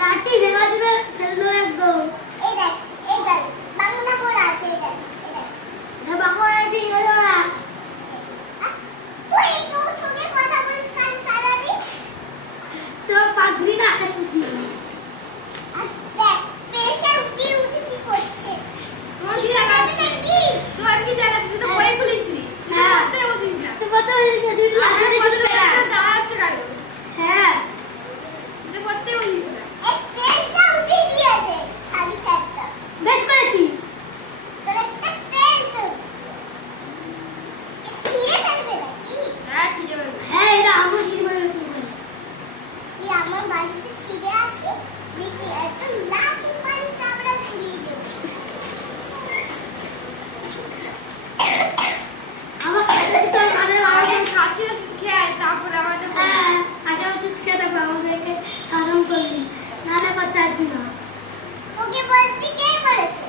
লাঠি ভেঙে দিবে ফেলে দেবো একদম। এই দেখ বাংলা পড়া আছে। এটা বাংলা আছে, ইংরেজি না। তুই তো ছবি কথা বলিস কাল সারাদিন। তোর পাগড়ি না আকাশ উঠি। দেখ পেশে উঠি কি করছে। তোর কি জায়গা আছে কি? তোর কি জায়গা আছে? তুই তো বই খুলিসনি। হ্যাঁ তুই বলছিস না। তুই কথা বলিস না, তুই আগে শুরু কর। দাঁড়াচ্ছ কেন? হ্যাঁ তুই করতে বলিস না। এক পেশে উঠি দিয়েছে খালি একটা। বেশ করেছি। তোর একটা পেল তো ছিঁড়ে ফেলবে নাকি? হ্যাঁ ছিঁড়ে ফেলবে। হ্যাঁ এটা আমও ছিঁড়ে ফেলবে। তুই আমার বাড়িতে ছিঁড়ে আসিস দেখি এত লাঠি পান চামড়া খুলিয়ে দেবো। আমার কাছে তো মানে আমাদের খাসি ওষুধ খেয়ে তারপরে আমাদের হ্যাঁ খাসি ওষুধ খেয়ে তারপর আমাদেরকে শাসন করলি, নাহলে করতে আসবি না। তোকে বলছি কে বলেছে?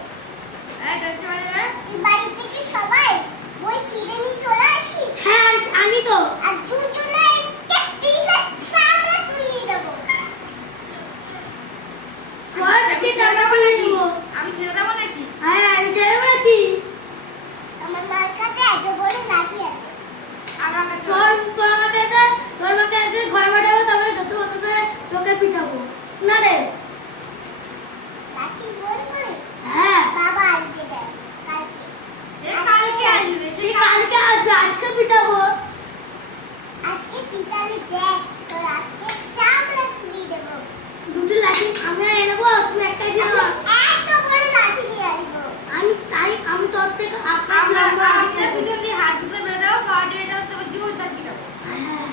তোকে বলে তুই বাড়ি থেকে সবাই বই ছিঁড়ে নিয়ে চলে আসবি। হ্যাঁ আমি তো আর দুজনে একটা পিলে চামড়া খুলিয়ে দেবো। আমি ছেড়ে দেবো নাকি? হ্যাঁ আমি ছেড়ে দেবো নাকি? আমার মার কাছে এত বড় লাঠি আছে। আমার কাছে তোর আমাকে আগে ঘর বাড়াবো, তারপরে তোকে পিটাবো না রে। লাঠি বড় করে হ্যাঁ বাবা আসবে দেখ কালকে আসবে। সে কালকে আসবে, আজকে পিটাবো। আজকে পিটালি দেখ তোর আজকে চামড়া খুলিয়ে দেবো। দুটো লাঠি আমি এনেবো, তুমি একটাই দিয়ে দাও। এত বড় লাঠি নিয়ে আসবো আমি তোর থেকে আমাদের পিছন দিয়ে হাত ধরে বেড়ে দাও, পা ধরে দাও, তারপর জোর দাও পিটাবো। হ্যাঁ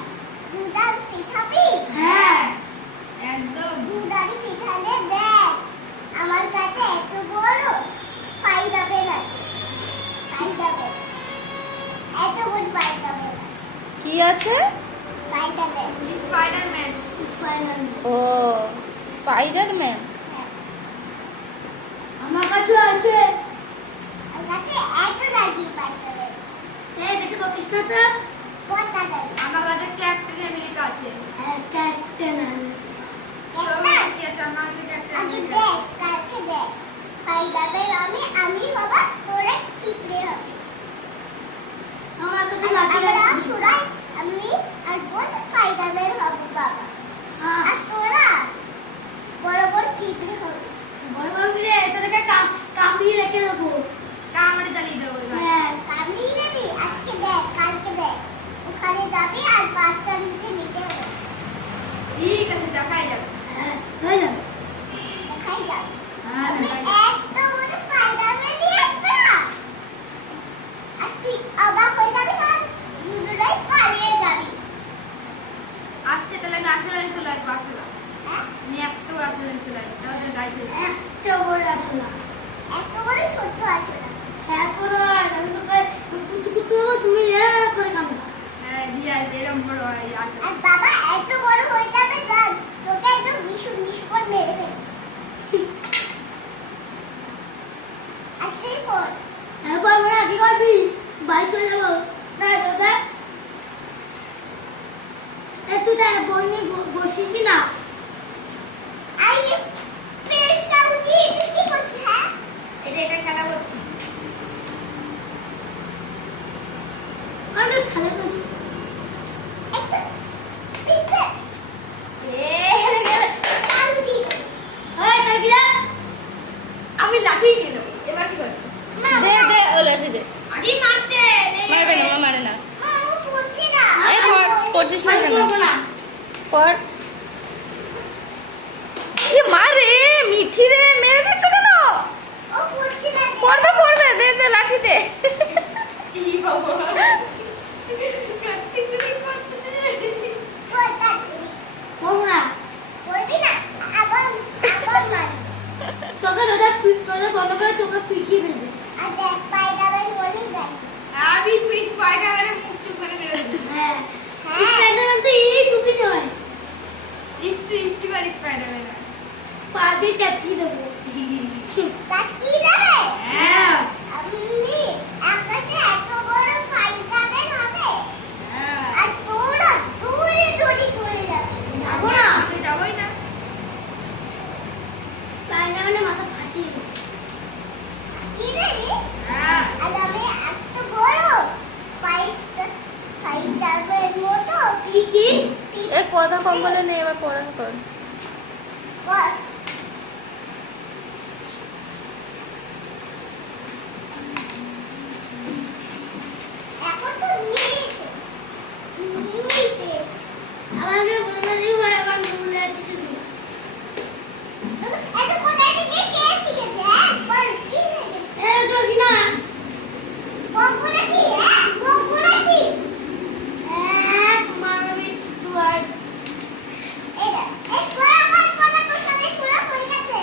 দুধার পিঠাবি? হ্যাঁ একদম দুধারই পিঠালে দেখ আমার কাছে এত বড় পাইদাবেন আছে। পাইদাবেন এত বড় পাইদাবেন আছে। কি আছে? পাইদাবেন স্পাইডারম্যান। ও স্পাইডারম্যান। আমার কাছে আছে। আমার কাছে এত লাঠি পাইদাবেন। এই বেশি বকিস না তো। কথা দেন। আমার কাছে ক্যাপ্টেন আমেরিকা আছে। হ্যাঁ ক্যাপ্টেন আমেরিকা কি আছে? আমার কাছে ক্যাপ্টেন আমেরিকা। দেখ কালকে দেখ পাইদাবেন আমি বাবা তোরে টিপলে হবে। আমার কাছে লাঠি আছে। শুরাই আমি আর বোন পাইদাবেন হব বাবা। আর তোরা বড় বড় টিপলে হবে। বড় বড় মিলে তোদেরকে কামড়িয়ে রেখে দেবো। কামড়ে জ্বালিয়ে দেবো। হ্যাঁ কামড়িয়ে নেবি আজকে দেখ কালকে দেখ ওখানে যাবি আর বাচ্চা নিতে নিতে হবে। ঠিক আছে দেখাই যাবে। হ্যাঁ দেখাই যাবে। দেখাই যাবে। আমি এত বড় স্পাইডারম্যান নিয়ে আসবে না। আর তুই অবাক হয়ে যাবি না, দুজনেই পালিয়ে যাবি। আচ্ছা তাহলে আমি আসলে চলে আসবো। আসলা আমি এত বড় আসলে চলে আসবো। তাহলে গাইছে এত বড় আসলা, এত বড় ছোট আসলা। হ্যাঁ বড় আমি তোকে কুতু কুতু দেবো, তুমি করে কামড়া। হ্যাঁ দিয়া এরকম বড় হয়। আর বাবা এত বড় হয়ে যাবে না তোকে একদম নিশু করে মেরে ফেলবে। আর সেই পর এরপর আমরা কি করবি? বাড়ি চলে যাবো। দাঁড়া দাদা তুই তাই বই নিয়ে বসিস না। কি করছিস? হ্যাঁ এটা খেলা করছি। খেলা করবি আমি লাঠি নিয়ে নেবো। এবার কি করবি? দে ও লাঠি দে। আরে মারছে। মারবে না, মারে না। ও পড়ছে না। করছিস না কেন? না পর এ মারে মিঠি রে, মেরে দিচ্ছ কেন? ও পড়ছে না। পড়বে দে লাঠি দে। ই বাবা সত্যি করে করতে কোটা করি ওমরা করবি না। আবার মার তোকে বন্ধ করে তোকে পিঠিয়ে ফেলবে। আর দেখ স্পাইডারম্যান বলি দেখ আমি স্পাইডারম্যানের মুখ চুপ করে মেরে দেব। হ্যাঁ স্পাইডারম্যান তো এই টুকি নয়, একটু করে স্পাইডারম্যান পা দিয়ে চাটকি দেবো। চাটকি দেবে? হ্যাঁ আমি কর কর এখন তো মিনিট আমাকে বললি ভাই আমার ভুলে আছে তুই এত কোথায় থেকে কে শিখেছে বল কি শিখেছে এ তো কি না কোন কি কোন কি এক মানবী টুয়ার এটা এই কোরা কোন তো সামনে কোরা হয়ে গেছে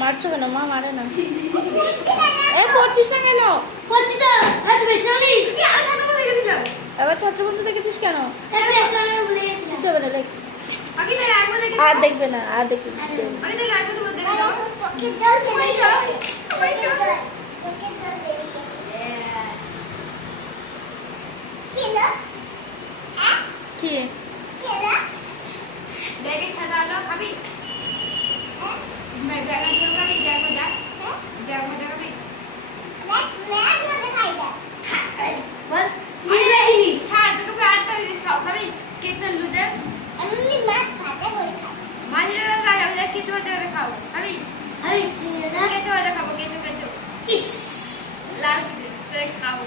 মারছো কেন? মা মারে না। এ পড়ছিস না কেন? পড়ছি তো এত বেশালি কি আশা করে গেছিলাম এবার ছাত্রবন্ধু দেখেছিস কেন? আমি এখানে ভুলে গেছিলাম কিছু হবে না, লেখ। আগে তাহলে একবার দেখে আর দেখবে না, আর দেখবে না। আগে তাহলে একবার তো দেখে দাও চোখের জল বেরিয়ে গেছে চোখের জল বেরিয়ে গেছে কি না হ্যাঁ কি? কি না ব্যাগে ছাদা আলো খাবি হ্যাঁ ব্যাগে ঢোল খাবি ব্যাগ মজা হ্যাঁ ব্যাগ মজা খাবি ব্যাগ মজা খাই দা বল নিজে জিনিস ছাড় তোকে আটটা জিনিস খাবি কেচল লুদে আমি মাছ ভাজা করে খাই মাছ ভাজা খাবি কেচো ভাজা করে খাও খাবি আমি কেচো ভাজা খাবো কেচো ইস লাল তুই খাবো